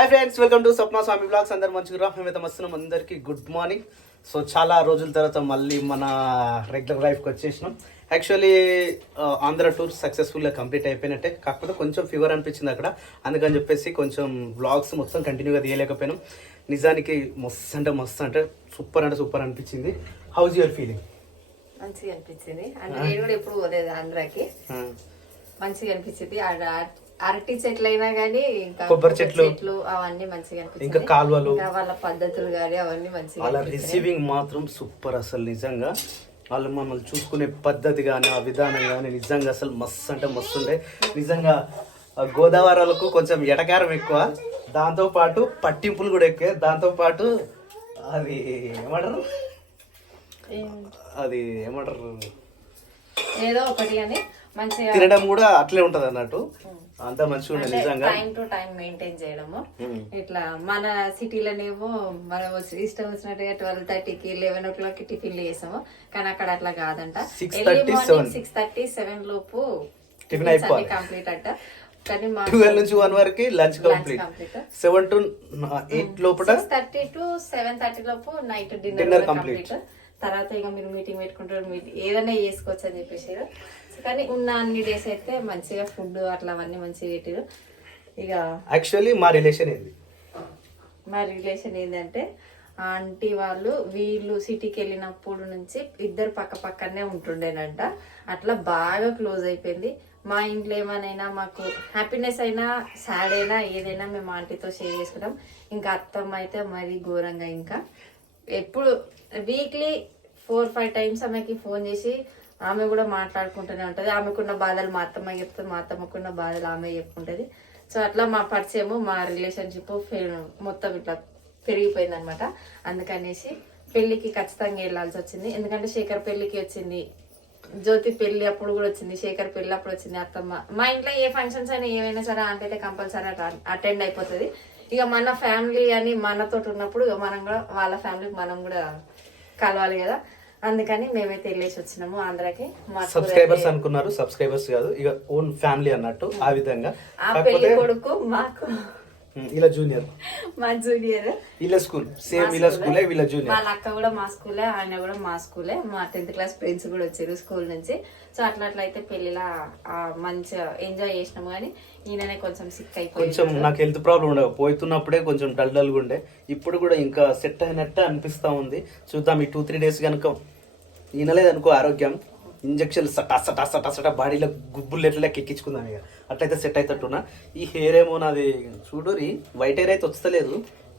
Hi friends welcome to Swapna Swamy blogs అందరు మంచిగా మేమైతే వస్తున్నాం అందరికీ గుడ్ మార్నింగ్ సో చాలా రోజుల తర్వాత మళ్ళీ మన రెగ్యులర్ లైఫ్కి వచ్చేసినాం. యాక్చువల్లీ ఆంధ్ర టూర్ సక్సెస్ఫుల్గా కంప్లీట్ అయిపోయినట్టే. కాకపోతే కొంచెం ఫీవర్ అనిపించింది అక్కడ. అందుకని చెప్పేసి కొంచెం బ్లాగ్స్ మొత్తం కంటిన్యూగా తీయలేకపోయినాం. నిజానికి మస్తు అంటే మస్తు అంటే సూపర్ అంటే సూపర్ అనిపించింది. హౌస్ యువర్ ఫీలింగ్ మంచిగా అనిపించింది. అంటే నేను కూడా ఎప్పుడు పోలేదు ఆంధ్రాకి. మంచిగా అనిపించింది. అరటి చెట్లు అయినా గానీ ఇంకా కొబ్బరి చెట్లు. చెట్లు అవన్నీ మంచిగా ఇంకా కాలువలు. వాళ్ళ పద్ధతులు గానీ అవన్నీ మంచిగా వాళ్ళ. రిసీవింగ్ మాత్రం సూపర్ అసలు నిజంగా. వాళ్ళు మమ్మల్ని చూసుకునే పద్ధతి కానీ ఆ విధానం కానీ నిజంగా అసలు మస్తు అంటే మస్తు ఉండే. నిజంగా గోదావరాలకు కొంచెం ఎటకారం ఎక్కువ. దాంతో పాటు పట్టింపులు కూడా ఎక్కువ. దాంతో పాటు అది ఏమంటారు? అది ఏమంటారు? ఏదో ఒకటి అని మంచిగా తినడం కూడా అట్లే ఉంటది అన్నట్టు అంతా మంచిగా ఉండే నిజంగా. టైం టు టైం మెయింటైన్ చేయడము. ఇట్లా మన సిటీలోనేమో మనం ఇష్టం వచ్చినట్టుగా ట్వెల్వ్ థర్టీకి లెవెన్ ఓ క్లాక్కి టిఫిన్లు చేసాము కానీ అక్కడ అట్లా కాదంట. 6:30, 7. సిక్స్ థర్టీ సెవెన్ లోపు టిఫిన్ అయిపోవాలి. కంప్లీట్ అంట. ట్వెల్వ్ నుంచి వన్ వరకు lunch complete seven to eight లోపల థర్టీ టు సెవెన్ థర్టీ లోపు నైట్ డిన్నర్. కంప్లీట్ తర్వాత ఇక మీరు మీటింగ్ పెట్టుకుంటారు ఏదైనా చేసుకోవచ్చు అని చెప్పేసి కానీ ఉన్న అన్ని డేస్ అయితే మంచిగా ఫుడ్ అట్లా అవన్నీ మంచిగా పెట్టారు. ఇక యాక్చువల్లీ మా రిలేషన్ ఏంది? మా రిలేషన్ ఏంటంటే ఆంటీ వాళ్ళు వీళ్ళు సిటీకి వెళ్ళినప్పుడు నుంచి ఇద్దరు పక్క పక్కనే ఉంటుండేనంట. అట్లా బాగా క్లోజ్ అయిపోయింది. మా ఇంట్లో ఏమైనా మాకు హ్యాపీనెస్ అయినా సాడ్ అయినా ఏదైనా మేము ఆంటీతో షేర్ చేసుకుంటాం. ఇంకా అత్తమ్మ అయితే మరీ ఘోరంగా ఇంకా. ఎప్పుడు వీక్లీ ఫోర్ ఫైవ్ టైమ్స్ ఆమెకి ఫోన్ చేసి ఆమె కూడా మాట్లాడుకుంటూనే ఉంటుంది. ఆమెకున్న బాధలు మా అత్తమ్మ చెప్తుంది మా అత్తమ్మకున్న బాధలు ఆమె చెప్పుకుంటుంది. సో అట్లా మా పరిచయము మా రిలేషన్షిప్ మొత్తం ఇట్లా పెరిగిపోయింది అనమాట అందుకనేసి పెళ్ళికి ఖచ్చితంగా వెళ్ళాల్సి వచ్చింది. ఎందుకంటే శేఖర్ పెళ్ళికి వచ్చింది. జ్యోతి పెళ్ళి అప్పుడు కూడా వచ్చింది. శేఖర్ పెళ్ళి అప్పుడు వచ్చింది అత్తమ్మ. మా ఇంట్లో ఏ ఫంక్షన్స్ అయినా ఏమైనా సరే ఆంటీ అయితే కంపల్సరీ అటెండ్ అయిపోతుంది. ఇక మన ఫ్యామిలీ అని మనతో ఉన్నప్పుడు ఇక మనం కూడా వాళ్ళ ఫ్యామిలీకి మనం కూడా కలవాలి కదా. అందుకని మేమైతే వెళ్ళేసి వచ్చినాము ఆంధ్రాకి. సబ్స్క్రైబర్స్ అనుకున్నారు సబ్స్క్రైబర్స్ కాదు ఇక ఓన్ ఫ్యామిలీ అన్నట్టు ఆ విధంగా. ఆ పెళ్ళి కొడుకు మాకు ఇలా జూనియర్ మా జూనియర్ ఇలా స్కూల్ సేమ్ ఇలా స్కూలే వీళ్ళ జూనియర్ వాళ్ళ అక్క కూడా మా స్కూలే ఆయన కూడా మా స్కూలే మా టెన్త్ క్లాస్ ఫ్రెండ్స్ కూడా వచ్చారు స్కూల్ నుంచి. సో అట్లా అట్లా అయితే పెళ్ళిలా మంచిగా ఎంజాయ్ చేసినాము కానీ ఈయననే కొంచెం సిక్ అయిపోయింది కొంచెం నాకు హెల్త్ ప్రాబ్లం ఉండే పోతున్నప్పుడే కొంచెం డల్ డల్గా ఉండే. ఇప్పుడు కూడా ఇంకా సెట్ అయినట్టే అనిపిస్తా ఉంది. చూద్దాం ఈ టూ త్రీ డేస్ కనుక ఈనలేదు అనుకో ఆరోగ్యం. ఇంజక్షన్ సటా సటా సటా సటా బాడీలో గుబ్బులు ఎట్లా ఎక్కించుకుందాం ఇక. అట్లయితే సెట్ అవుతట్టున్నా ఈ హెయిర్ ఏమో నాది చూడురి వైట్ హెయిర్ అయితే వస్తలేదు.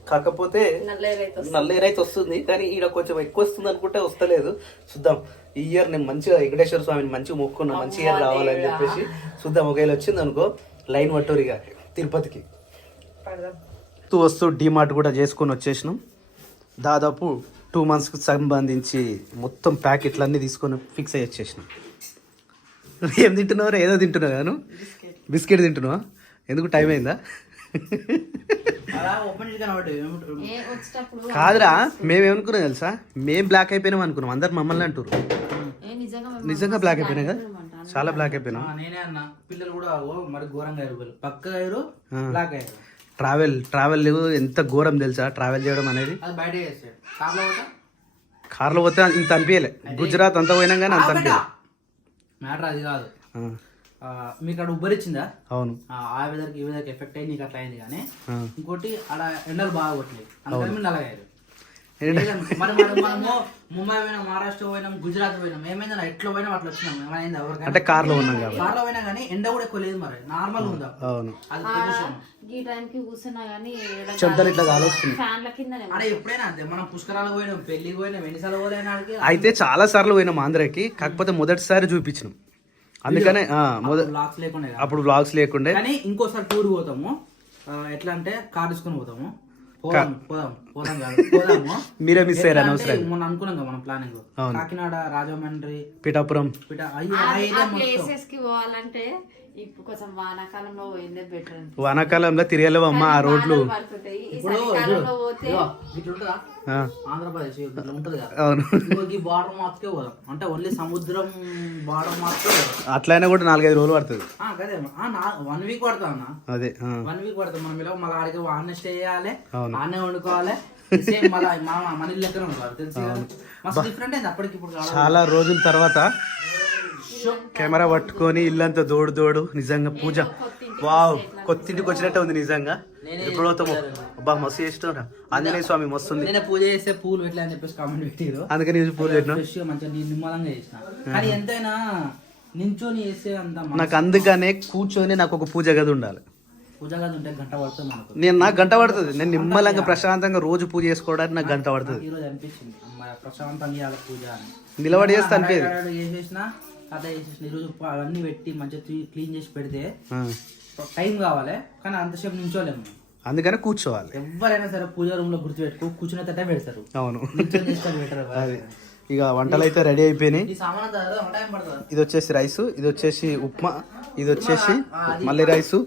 కాకపోతే. నల్ల హెయిర్ అయితే వస్తుంది. కానీ ఈడ కొంచెం ఎక్కువ వస్తుంది అనుకుంటే వస్తలేదు. చూద్దాం. ఈ ఇయర్ నేను మంచిగా వెంకటేశ్వర స్వామిని మంచిగా మొక్కున్నా మంచి ఇయర్ రావాలని చెప్పేసి చూద్దాం. ఒకవేళ వచ్చింది అనుకో లైన్ పట్టూరు ఇక తిరుపతికి. వస్తూ డిమార్ట్ కూడా చేసుకొని వచ్చేసినాం. దాదాపు టూ మంత్స్కి సంబంధించి మొత్తం ప్యాకెట్లన్నీ తీసుకొని ఫిక్స్ అయ్యి వచ్చేసినాం. ఏం తింటున్నావు ఏదో తింటున్నావు గాను. బిస్కెట్ తింటున్నావా? ఎందుకు టైం అయిందా? కాదురా మేమేమనుకున్నాం తెలుసా? మేము బ్లాక్ అయిపోయినాం అనుకున్నాం. అందరు మమ్మల్ని అంటారు ఏ నిజంగా మేము నిజంగా బ్లాక్ అయిపోయినా కదా? చాలా బ్లాక్ అయిపోయినాం. నేనే అన్న. పిల్లలు కూడా ఓ మరి ఘోరంగా పక్క అయ్యారు బ్లాక్ అయ్యారు. ట్రావెల్ ట్రావెల్ ఎంత ఘోరం తెలుసా? ట్రావెల్ చేయడం అనేది? కార్లో పోతా? ఇంత అనిపించలే గుజరాత్ అంతా పోయినాం కానీ అంత అనిపించలే మ్యాటర్ అది కాదు. మీకు అక్కడ ఉబ్బరిచ్చిందా అవును. ఆ, వెదర్కి ఈ వెదర్కి ఎఫెక్ట్ అయ్యి నీకు అట్లా అయింది కానీ. ఇంకోటి అలా ఎండలు బాగా కొట్టలేదు అందుకని మీరు ముంబై పోయినాం మహారాష్ట్ర పోయినాం గుజరాత్ పోయినాం. ఏమైందా ఎట్లా పోయినాం? అట్లా వచ్చినాం ఏమైంది? ఎవరికైనా? అంటే కార్లో ఉన్నాం కాబట్టి. కార్లో పోయినా కానీ ఎండ కూడా ఎక్కువ లేదు మరి. నార్మల్ ఉందా? అవును. ఈ టైంకి కూర్చున్నా కానీ చెమటలు ఇట్లా కాలొస్తుంది ఫ్యాన్ల కిందనే అరే ఎప్పుడైనా అంతే. మనం పుష్కరాలకు పోయినాం పెళ్ళికి పోయినాం ఎన్నిసార్లు పోలేనా అయితే చాలా సార్లు పోయినాం ఆంధ్రాకి కాకపోతే మొదటిసారి చూపించినాం. అందుకనే ఆ, మొద బ్లాక్స్ లేకుండా కదా. అప్పుడు బ్లాగ్స్ లేకుండే. కానీ ఇంకోసారి టూర్ పోతాము. ఎట్లా అంటే కార్ తీసుకొని పోతాము. పోదాం పోదాం పోదాం కాదు పోదాము. మీరే మిస్ అయ్యారు అనవసరం మొన్న అనుకున్నాం కదా మనం ప్లానింగ్. కాకినాడ రాజమండ్రి పిఠాపురం. పిట అయ్యో ఆ మొత్తం. ప్లేసెస్కి పోవాలంటే ఇప్పుడు కొంచెం వానాకాలంలో పోయిందే బెటర్ వానాకాలంలో తిరగలేవు అమ్మ ఆ రోడ్లు. ఆంధ్రప్రదేశ్ అవును. బార్డర్ మాత్రకే పోదాం. అంటే ఓన్లీ సముద్రం బార్డర్ మాత్రమే అట్లయినా కూడా నాలుగైదు రోజులు పడుతుంది. వన్ వీక్ పడతా అన్న. అదే వన్ వీక్ పడుతుంది. మనం ఇలా మళ్ళీ ఆడికి ఆడనే స్టే చేయాలి. ఆడనే వండుకోవాలి. సేమ్ మళ్ళీ మా మన ఇల్లు లెక్కనే ఉండాలి. తెలుసు మస్తు డిఫరెంట్ అయింది అప్పటికి ఇప్పుడు. చాలా రోజుల తర్వాత కెమెరా పట్టుకొని ఇల్లంతా దోడు దోడు నిజంగా పూజ. వావ్ కొత్తింటికి వచ్చినట్టే ఉంది నిజంగా. ఎప్పుడు అవుతామో అబ్బా మస్తు చేస్తున్నా ఆంజనేయ స్వామి మస్తు ఉంది నేనే పూజ చేస్తే పూలు పెట్టలే అని చెప్పేసి కామెంట్ పెట్టారు అందుకని ఇది పూజ పెట్టినా? మంచిగా నిమ్మలంగా చేసిన. కానీ ఎంతైనా నించొని చేస్తే అంత నాకు అందుకనే కూర్చొని నాకు ఒక పూజ గది ఉండాలి. పూజ గది ఉంటే గంట పడుతుంది మనకు. నేను నాకు గంట పడుతుంది. నేను నిమ్మలంగా ప్రశాంతంగా రోజు పూజ చేసుకోవడానికి నాకు గంట పడుతుంది. ఈ రోజు అనిపించింది ప్రశాంతంగా పూజ అని. నిలబడి చేస్తే చేసేసిన కథ చేసేసిన ఈరోజు ప- అవన్నీ పెట్టి మంచిగా క్లీన్ చేసి పెడితే టైం కావాలి కానీ అంతసేపు నించోలేము అందుకని కూర్చోవాలి. ఎవరైనా సరే పూజ రూమ్లో గుర్తుపెట్టుకో కూర్చునే తట్టే పెడతారు. అవును. అది. ఇక వంటలు అయితే రెడీ అయిపోయినాయి. ఇది వచ్చేసి రైస్ ఇది వచ్చేసి ఉప్మా ఇది వచ్చేసి మళ్ళీ రైసు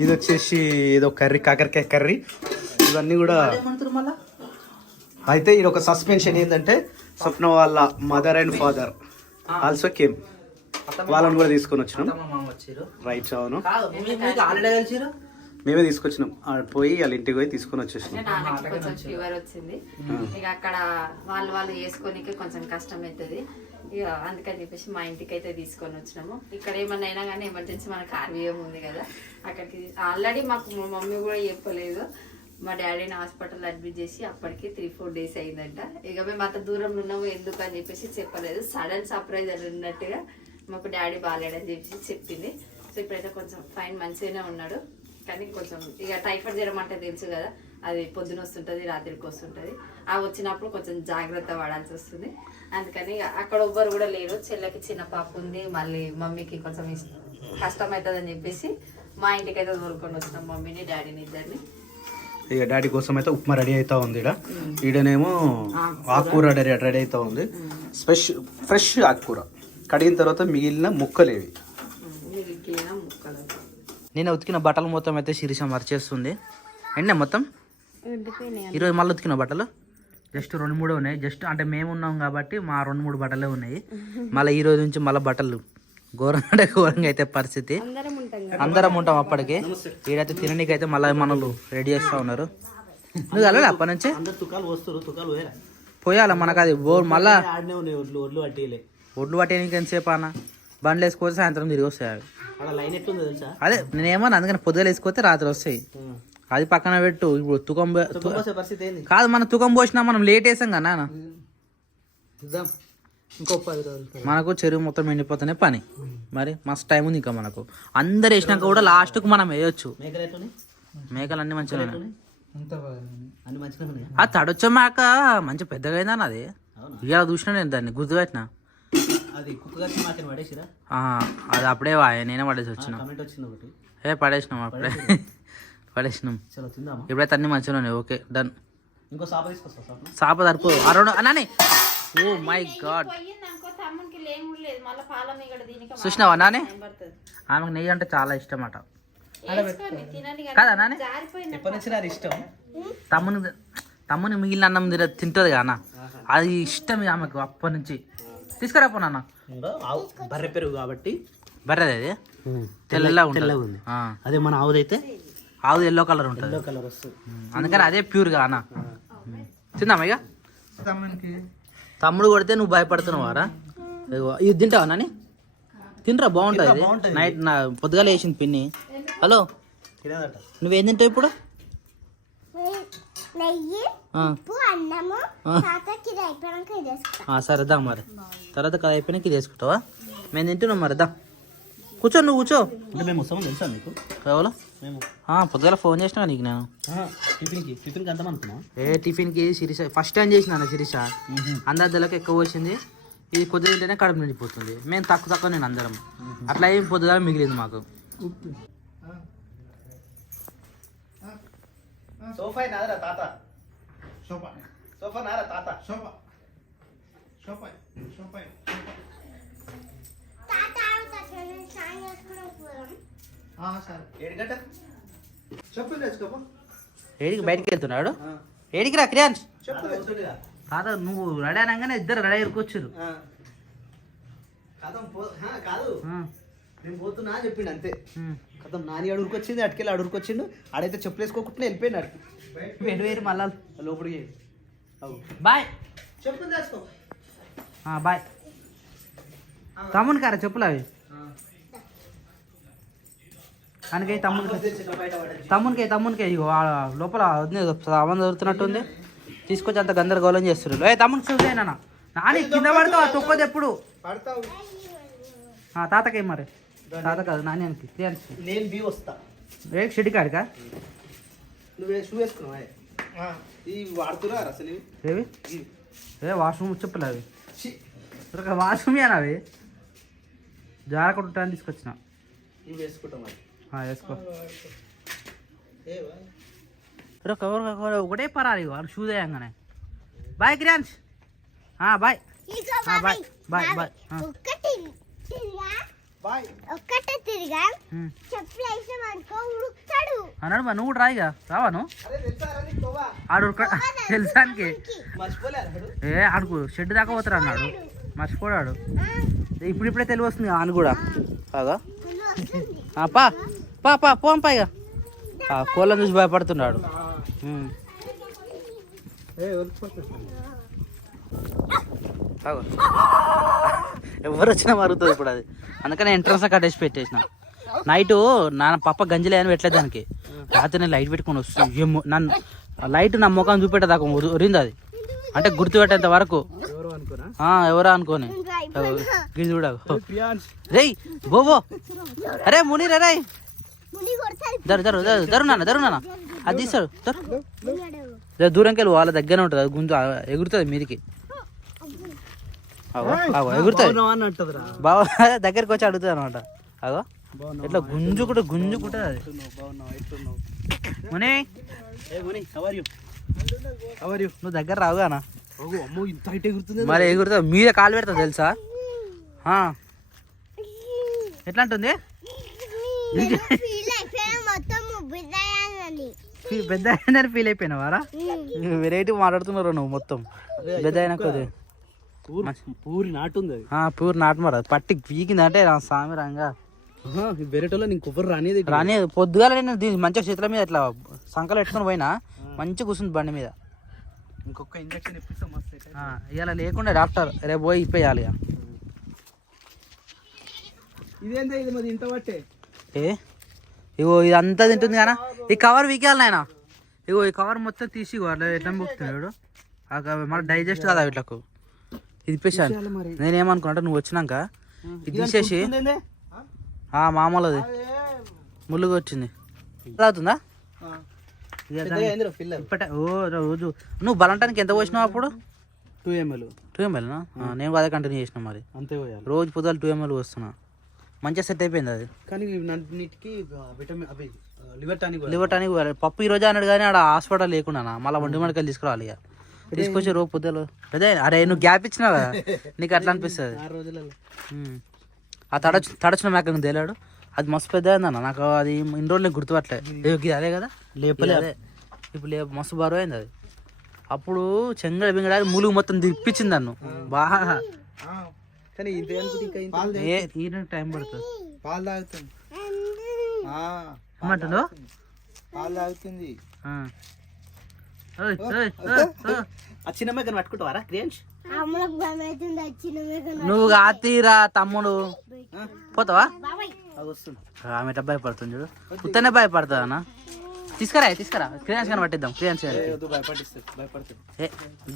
ఇది వచ్చేసి ఏదో కర్రీ కాకరకాయ కర్రీ. ఇవన్నీ కూడా అయితే ఇది ఒక సస్పెన్షన్ ఏంటంటే స్వప్న వాళ్ళ mother and father. Also came వాళ్ళని కూడా తీసుకొని వచ్చినాం. రైట్ అవును. మేమే తీసుకొచ్చినాం. పోయి వాళ్ళ ఇంటికి పోయి తీసుకొని వచ్చేసినాం. నాన్నకి కొంచెం ఫీవర్ వచ్చింది. ఇక అక్కడ వాళ్ళు వాళ్ళు చేసుకోనికి కొంచెం కష్టం అవుతుంది ఇక అందుకని చెప్పేసి మా ఇంటికి అయితే తీసుకొని వచ్చినాము. ఇక్కడ ఏమన్నా అయినా కానీ ఎమర్జెన్సీ మనకు ఆర్వీఎం ఉంది కదా అక్కడికి ఆల్రెడీ మాకు మా మమ్మీ కూడా చెప్పలేదు. మా డాడీని హాస్పిటల్ అడ్మిట్ చేసి అప్పటికి త్రీ ఫోర్ డేస్ అయిందంట. ఇక మేము అంత దూరంలో ఉన్నాము ఎందుకు అని చెప్పేసి చెప్పలేదు. సడన్ సర్ప్రైజ్ అని ఉన్నట్టుగా మాకు డాడీ బాగాలేడని చెప్పేసి చెప్పింది. సో ఇప్పుడైతే కొంచెం ఫైన్ మంచిగానే ఉన్నాడు. కానీ కొంచెం ఇక టైఫాయిడ్ జ్వరం అంటే తెలుసు కదా అది పొద్దున వస్తుంటుంది రాత్రికి వస్తుంటుంది. ఆ వచ్చినప్పుడు కొంచెం జాగ్రత్త పడాల్సి వస్తుంది. అందుకని అక్కడ ఎవ్వరు కూడా లేరు. చెల్లెకి చిన్న పాప ఉంది. మళ్ళీ మమ్మీకి కొంచెం ఇస్- కష్టం అవుతుందని చెప్పేసి మా ఇంటికి అయితే తోలుకొని వచ్చినాం మమ్మీని డాడీని ఇద్దరిని. ఇక డాడీ కోసం అయితే ఉప్మా రెడీ అవుతా ఉంది ఈడ. ఈడనేమో ఆకుకూర. రెడీ రెడీ అవుతా ఉంది. ఫ్రెష్ ఫ్రెష్ ఆకుకూర. కడిగిన తర్వాత మిగిలిన ముక్కలేవి. నేను ఉతికిన బట్టలు మొత్తం అయితే శిరీష మర్చేస్తుంది. ఎండే మొత్తం? ఈరోజు మళ్ళీ ఉతికిన బట్టలు? జస్ట్ రెండు మూడు ఉన్నాయి. జస్ట్ అంటే మేము ఉన్నాం కాబట్టి మా రెండు మూడు బట్టలే ఉన్నాయి. మళ్ళీ ఈ రోజు నుంచి మళ్ళీ బట్టలు. ఘోరంగా అంటే ఘోరంగా అయితే పరిస్థితి. అందరం ఉంటాం అప్పటికి. ఈడైతే తిననీకి అయితే మళ్ళీ మనలు రెడీ చేస్తూ ఉన్నారు. నువ్వు కలవలే అప్పటి నుంచి? అందరు తుకాలు వస్తారు తుకాలు పోయారా పోయాలి మనకు అది? బోర్ మళ్ళా ఆడనే ఉన్నాయి ఒడ్లు పట్టేయడానికి ఎంతసేపు అన్న? బండ్లు వేసుకోతే సాయంత్రం తిరిగి వస్తాయి అవి. అదే నేనేమన్నా అందుకని పొద్దుగా వేసుకోతే రాత్రి వస్తాయి. అది పక్కన పెట్టు ఇప్పుడు తుకం కాదు మనం తుకం పోసినా మనం లేట్ వేసాం కదా నాన్న. మనకు చెరువు మొత్తం ఎండిపోతేనే పని. మరి మస్తు టైం ఉంది ఇంకా మనకు. అందరు వేసినాక కూడా లాస్ట్కు మనం వేయొచ్చు. మేకలు అన్ని మంచిగా ఆ తడొచ్చే మేక మంచి పెద్దగా అయిందా అది ఇవాళ చూసినా నేను దాన్ని గుర్తుపెట్టిన? అది పడేసిరా? అప్పుడే వాయే నేనే పడేసి వచ్చిన. కమెంట్ వచ్చింది ఒకటి. ఏ పడేసినాం అప్పుడే. పడేసినాం. చలో తిందామా? ఇప్పుడైతే అన్ని మంచిగా ఉన్నాయి. Okay done. ఇంకో సాప తీసుకొస్తా సాప. సాప తరపు ఓ మై గాడ్. చూసినావా నాని? ఆమెకు నెయ్యి అంటే చాలా ఇష్టం అట. కానీ కదా నాని? ఇష్టం? తమ్ముని తమ్ముని మిగిలిన అన్నం తిన తింటుంది కదా అన్న? అది ఇష్టం ఆమెకు అప్పటి నుంచి. తీసుకురా పో నాన్న ఆవు బర్రె పెరుగు కాబట్టి బర్రెది అది? తెల్లగా తెల్లగా ఉంటుంది. ఉంది. అదే మన ఆవుదైతే ఆవు ఎల్లో కలర్ ఉంటుంది. ఎల్లో కలర్ వస్తుంది అందుకని అదే ప్యూర్గా అన్న. తిందామా ఇక? తమ్ముడు కొడితే నువ్వు భయపడుతున్నావారా ఇది తింటావా నాని? తినరా బాగుంటుంది. నైట్ నా పొద్దుగాల వేసింది పిన్ని. హలో తినేదట. నువ్వేం తింటావు ఇప్పుడు? నెయ్యి సరే దా మరి. తర్వాత కథ అయిపోయినాక ఇది వేసుకుంటావా? మేము తింటున్నాం మరి దా. కూర్చో నువ్వు కూర్చో. అంటే మేము వస్తామని తెలుసా మీకు? ఎవరు? మేము. పొద్దుగాల ఫోన్ చేసినా నీకు నేను. టిఫిన్కి టిఫిన్కి అంతా అనుకున్నాం ఏ టిఫిన్కి శిరీష ఫస్ట్ టైం చేసిన శిరీష. అందరిదలకు ఎక్కువ వచ్చింది. ఇది కొద్దిగా తింటేనే కడుపు నిండిపోతుంది. మేము తక్కువ తక్కువ నేను అందరం. అట్లా ఏం పొద్దుగా మిగిలింది మాకు. సోఫా నాదరా తాత. సోఫా సోఫా నారా తాత సోఫా సోఫా సోఫా ఏడికి బయటికి వెళ్తున్నాడు? ఏడికి రా క్రియాన్స్. తాత నువ్వు రెడీ అనగానే ఇద్దరు రెడీ ఎరుకొచ్చారు కాదు నేను పోతున్నా అని చెప్పిండు అంతే. కథం నాని అడుగురికి వచ్చింది అటుకెళ్ళి అడుగురికి వచ్చిండు ఆడైతే చెప్పులు వేసుకోకుండా వెళ్ళిపోయింది అడికి వేరు వేరు మళ్ళా లోపలికి బాయ్. చెప్పులు తెచ్చుకో. బాయ్. తమ్ముని కారా చెప్పులు అవి? కనుక తమ్మునికి తమ్మునికి తమ్మునికి ఇగో లోపల సామాన్ దొరుకుతున్నట్టుంది తీసుకొచ్చి అంత గందరగోళం చేస్తున్నారు. ఏ తమ్మునికి చూసేనా నాని కింద పడతావు? తొక్కది ఎప్పుడు? తాతకి మరి. కాదు నాని అనికి క్లియర్స్కి నేను బి వస్తా. ఏ షెడ్ కాడికా? నువ్వు షూ వేసుకున్నావా? ఇవి వాడుతున్నారు అసలు? ఏవి. ఏ వాష్రూమ్ చెప్పులు అవి. వాష్రూమ్ ఏనా అవి? జారకుండా తీసుకొచ్చిన. ఇవి వేసుకుంటాం వేసుకో. ఏవా? రే, కవర్ కవర్ ఒకటే పరాలి వాడు షూ వేయంగానే bye క్రియాన్స్ bye. Bye bye bye. Bye. ఒక్కటే తిరిగా. ఉమ్. చెప్పులు వేసిన అనుకో ఉడుకుతాడు. అన్నాడు నువ్వు కూడా రాయిగా రావాను అరే తెలుసా రా నీకు తోవా? ఆడు తెలుసానికి. ఏ ఆడుకు షెడ్ దాకా పోతారు అన్నాడు. మర్చిపోయాడు. ఇప్పుడు ఇప్పుడే తెలివి వస్తుంది అని కూడా. కాగా ఆ, పా పా పా పోం పైగా కోళ్ళని చూసి భయపడుతున్నాడు. ఉమ్. ఎవరు వచ్చినా మరుగుతుంది ఇప్పుడు అది. అందుకని ఎంట్రన్స్ కట్టేసి పెట్టేసిన. నైట్ నాన్న పప్ప గంజిలే అని పెట్టలేదు దానికి. రాత్రి నేను లైట్ పెట్టుకొని వస్తుంది ఏమో నన్ను లైట్ నా ముఖం చూపెట్టేదాకా ఉరి- ఉరింది అది. అంటే గుర్తుపెట్టేంత వరకు. ఎవరు అనుకోనా? ఆ, ఎవరో అనుకోని. గిది చూడ రేయ్ బోబో అరే ముని రే దరు దరు దరు దరు నాన్న దరు నాన్న. అది తీస్తాడు దరు. జర దూరంకి వెళ్ళి వాళ్ళ దగ్గర ఉంటుంది. అది గుంజు ఎగురుతుంది మీదికి. ఎగురుతుంది బావ దగ్గరికి వచ్చి అడుగుతుంది అనమాట అగో ఇట్లా ముని. హవర్ యు హవర్ యు నువ్వు దగ్గర రావుగానా ఇంత హైట్ ఎగురుతుంది మరి ఎగురుతుంది మీద కాలు పెడతా తెలుసా. ఎట్లా ఫీ- పెద్ద ఫీల్ అయిపోయినావారా? వెరైటీ మాట్లాడుతున్నారు నువ్వు మొత్తం? పెద్ద అయినా కొద్ది పూరి పూరి నాటుంది అది. మరి అది. పట్టి పీకిందంటే సామి రంగా. బెరెటోలో నీకు కొబ్బరి రానిది రాని పొద్దుగాల నేను దీన్ని మంచిగా చేతుల మీద ఇట్లా సంకలు పెట్టుకొని పోయినా మంచిగా కూర్చుంది బండి మీద. ఇంకొక ఇంజక్షన్ ఇప్పిస్తాం మస్తు ఇవాళ లేకుండా డాక్టర్ రేపు పోయి ఇప్పేయాలి ఇక. ఇదేందా ఇది మరి ఇంత పట్టే? ఏ? ఇగో ఇదంతా తింటుంది కానీ? ఈ కవర్ వీకేయాలి నాయన. ఇగో ఈ కవర్ మొత్తం తీసి ఇగో అట్లా ఎట్లా మొక్కుతున్నాడు కవర్ మళ్ళీ డైజెస్ట్ కాదు వీటికి ఇది ఇప్పేసాను నేనేమనుకున్నా నువ్వు వచ్చినాక ఇది తీసేసి? ఆ మామూలుది. ముళ్ళుగా వచ్చింది అవుతుందా ఇప్పట ఓ రోజు నువ్వు బలంటానికి ఎంత పోసినావు అప్పుడు? Two ML. టూ ఎంఎల్నా నేను అదే కంటిన్యూ చేసిన మరి. అంతే రోజు పొద్దులు టూ ఎంఎల్ వస్తున్నా మంచిగా సెట్ అయిపోయింది అది. కానీ అన్నిటికి విటమిన్ అవి లివర్ టానిక్ లివర్ టానిక్. పప్పు ఈ రోజు అన్నాడు కానీ ఆడ హాస్పిటల్ లేకుండా మళ్ళీ ఒంటి మడికలు తీసుకురావాలి ఇక. తీసుకొచ్చి రోజు పొద్దులు. అదే అరే నువ్వు గ్యాప్ ఇచ్చినావు కదా? నీకు అట్లా అనిపిస్తుంది. రోజులలో. ఆ తడచు తడచిన మేక తేలాడు? అది మస్తు పెద్ద అయిందన్న నాకు అది ఇన్ని రోజులు నీకు గుర్తుపట్టలే. ఏ, ఇది అదే కదా? లేపలే. అదే. ఇప్పుడు లే మస్తు బరువు అయింది అది. అప్పుడు చెంగడ బింగడాలి ములుగు మొత్తం తిప్పించింది నన్ను. బాగా. కానీ ఇంత టైం పడుతుంది. పాలు తాగుతుంది. ఏమంటుందో పాలు తాగుతుంది. ఆ. చిన్న మేకను పట్టుకుంటావారా నువ్వు కాతీరా తమ్ముడు. పోతావా? ఆమె భయపడుతుంది చూడు? ఉత్తనే భయపడుతుంది అన్న? తీసుకురా తీసుకురా. క్రియాన్స్ కానీ పట్టిద్దాం క్రియాన్స్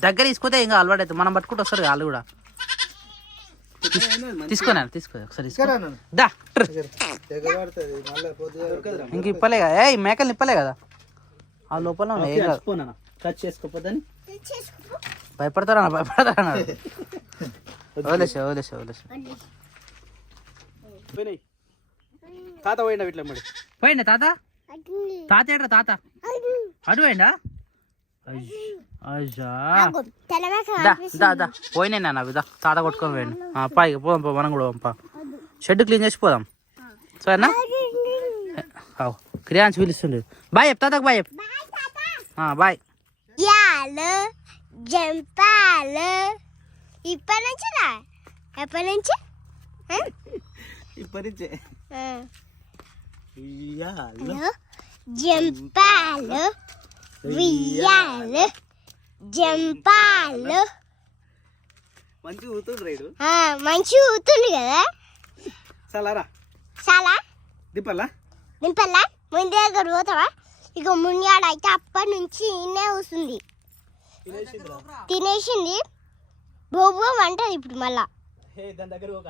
దగ్గర తీసుకుంటే ఇంకా అలవాటు అవుతుంది. మనం పట్టుకుంటూ వస్తారు వాళ్ళు కూడా. తీసుకోనా తీసుకో ఒకసారి దా. ఇంక ఇప్పలే కదా. ఏ మేకలు ఇప్పలే కదా. ఆ లోపల కట్ చేసుకోపోద్దని భయపడతారా భయపడతారా వదిలేసా వదిలేసా వదిలేసా. పోయినాయి. తాత పోయినా ఇట్లా మరి? పోయిందా తాత? తాత ఏడ్రా తాత? అటు పోయిందా అయ్యా తెల్లమేక దా దా దా. పోయినా నాన్న అవి తాత కొట్టుకొని పోయిండు. ఆ, పైకి పోదాం పో, మనం కూడా పంప షెడ్ క్లీన్ చేసి పోదాం. సరేనా? క్రియాన్స్ పిలుస్తుండే బాయ్ చెప్ తాతకు బాయ్ చెప్. బాయ్. యాలు జంపాలు. ఇప్పటి నుంచి రా. ఎప్పటి నుంచి? ఆ. ఇయ్యాలు. హలో? జంపాలు వియ్యాలు జంపాలు. మంచిగా ఊతుండు రైడు? మంచి ఊతుంది కదా? చలారా చాలా దిప్పల్లా నింపల్లా ముందు దగ్గర పోతావా? ఇక మున్యాడు అయితే అప్పటి నుంచి ఈయనే వస్తుంది. తినేసింది. బొబ్బు అంటది ఇప్పుడు మళ్ళా.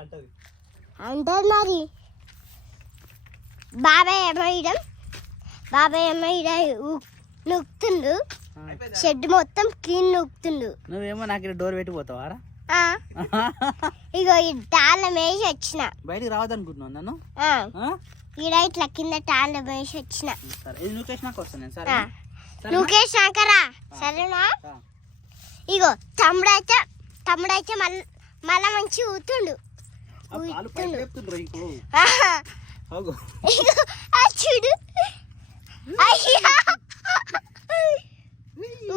అంటది. మరి. బాబాయ్ ఏమో ఇడం బాబాయ్ ఏమో ఇడ నొక్కుతుండు. షెడ్ మొత్తం క్లీన్ నొక్కుతుండు. నువ్వేమో నాకు డోర్ పెట్టి పోతావారా ఆ, ఇగో ఈ తాళం వేసి వచ్చిన. బయటికి రావద్దనుకుంటున్నావు నన్ను? ఈడ ఇట్లా కింద తాళం వేసి వచ్చిన. సరే ఇది నువ్వు వస్తాను నేను సరే. సరేనా? ఇగో తమ్ముడైతే తమ్ముడైతే మళ్ళీ మళ్ళా మంచి ఊతుండు. చూడు. అయ్యా.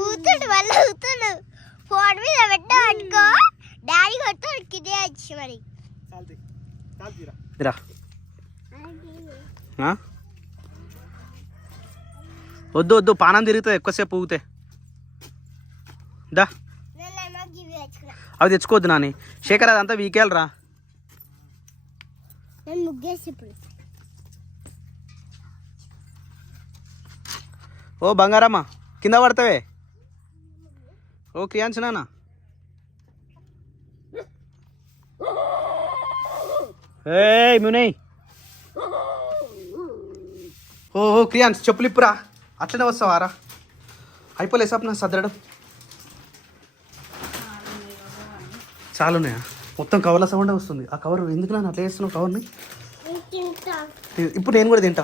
ఊతుడు మళ్ళీ ఊతుడు. ఫోన్ మీద పెట్టా అనుకో డాడీ కొట్టాడు కిందే వచ్చి మరి. రా? వద్దు వద్దు పానం తిరుగుతుంది ఎక్కువసేపు ఊగితే దా. అవి తెచ్చుకోవద్దు నాని. శేఖర్ అదంతా వీకేళ్ళరా ఓ బంగారమ్మ కింద పడతావే. ఓ క్రియాన్స్ నాన్న. ఏయ్ మునయ్. ఓ క్రియాన్స్ చెప్పులు ఇప్పురా. అట్లనే వస్తావారా అయిపోలే సప్న సదరడం చాలా ఉన్నాయా మొత్తం కవర్ల సౌండ్ వస్తుంది. ఆ కవర్ ఎందుకు నాన్న అట్లా చేస్తున్నావు కవర్ని? ఇప్పుడు నేను కూడా తింటా.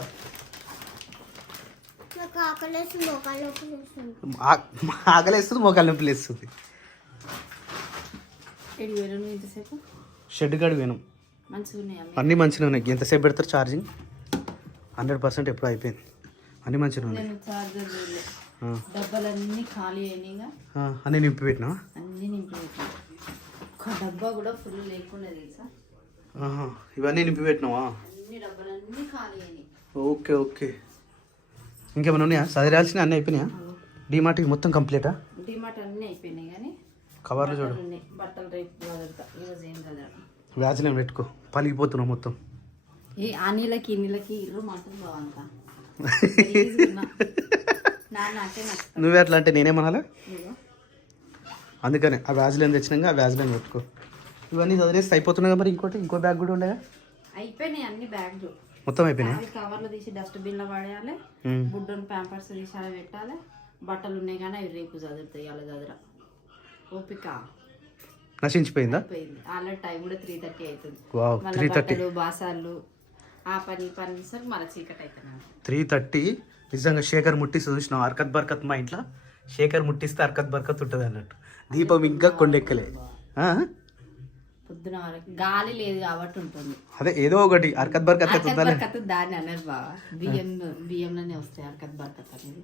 మోకాలు వస్తుంది ఆకలేస్తుంది మోకాలు నొప్పి ఇంతసేపు? షెడ్ గడి అమ్మ అన్నీ మంచిగా ఉన్నాయి ఎంతసేపు పెడతారు ఛార్జింగ్. హండ్రెడ్ పర్సెంట్ ఎప్పుడు అయిపోయింది. అన్నీ మంచిగా ఉన్నాయి. డబ్బాలన్నీ ఖాళీ అయినాయిగా ఆ, అన్నీ నింపి పెట్టినా అన్నీ నింపి పెట్టాను ఒక డబ్బా కూడా ఫుల్ లేకుండా తెలుసా? ఆహా, ఇవన్నీ నింపి పెట్టినావా అన్ని డబ్బాలన్నీ ఖాళీ అయినాయి. Okay okay. ఇంకేమైనా ఉన్నాయా? చదివాల్సిన అన్నీ అయిపోయినాయా? డిమార్ట్కి మొత్తం కంప్లీటా? డిమార్ట్ అన్నీ అయిపోయినాయి కానీ కవర్లు చూడు. బట్టలు రేపు పెట్టుకో. పలిగిపోతున్నావు మొత్తం. ఏ ఆ నీళ్ళకి ఈ నీళ్ళకి ఇల్లు నాకే నచ్చుతా నువ్వే అట్లా అంటే నేనేమనాలా. అందుకనే ఆ వ్యాజ్లేం తెచ్చినాక ఆ వ్యాజ్లేం పెట్టుకో. ఇవన్నీ చదివేస్తే అయిపోతున్నాయి మరి ఇంకోటి? ఇంకో బ్యాగ్ కూడా ఉండగా అయిపోయినాయి అన్ని బ్యాగ్లు మొత్తం అయిపోయినాయి? కవర్లు తీసి డస్ట్బిన్లో పడేయాలి. బుడ్డని ప్యాంపర్స్ తీసి ఆడ పెట్టాలి. బట్టలు ఉన్నాయి కానీ అవి రేపు చదువుతాయి అలా చదురా ఓపిక. నశించిపోయిందా? ఆల్రెడీ టైం కూడా త్రీ థర్టీ అవుతుంది. మళ్ళీ బట్టలు బాసాలు పని ఈ పని సార్ మళ్ళీ చీకటి అవుతున్నాను త్రీ థర్టీ నిజంగా శేఖర్ ముట్టిస్తే చూసినావు అర్కత్ బర్కత్ మా ఇంట్లో శేఖర్ ముట్టిస్తే అర్కత్ బర్కత్ ఉంటుంది అన్నట్టు. దీపం ఇంకా కొండెక్కలే? పొద్దున గాలి లేదు కాబట్టి ఉంటుంది. అదే ఏదో ఒకటి అర్కత్ బర్కత్ దాన్ని అన్నారు బావ. బియ్యం బియ్యంలోనే వస్తాయి అర్కత్ బర్కత్ అనేది.